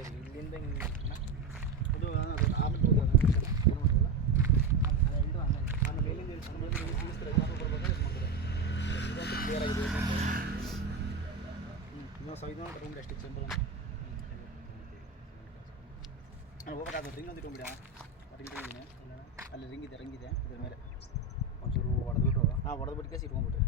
ಇಲ್ಲಿಂದ ಅದು ಆಮೇಲೆ ಹೋಗೋದಲ್ಲ ಆಮೇಲೆ ಮೇಲಿಂದ ಕ್ಲಿಯರ್ ಆಗಿದೆ. ಇನ್ನೂ ರೂಮ್ ಎಷ್ಟು ಸಿಂಪಲ್ ನಾನು ಹೋಗ್ಬೇಕಾಗುತ್ತೆ. ರಿಂಗ್ ಅಂತ ಇಟ್ಕೊಂಡ್ಬಿಡ. ರಿಂಗ್ ತಗೊಂಡಿದ್ದೀನಿ ಅಲ್ಲಿ ರಿಂಗ್ ಇದೆ ಇದ್ರ ಮೇಲೆ ಒಂಚೂರು ಹೊಡೆದ್ಬಿಟ್ಟು ಹೊಡೆದ್ಬಿಟ್ಟು ಕೇಸಿ ಇಟ್ಕೊಂಡ್ಬಿಟ್ರಿ.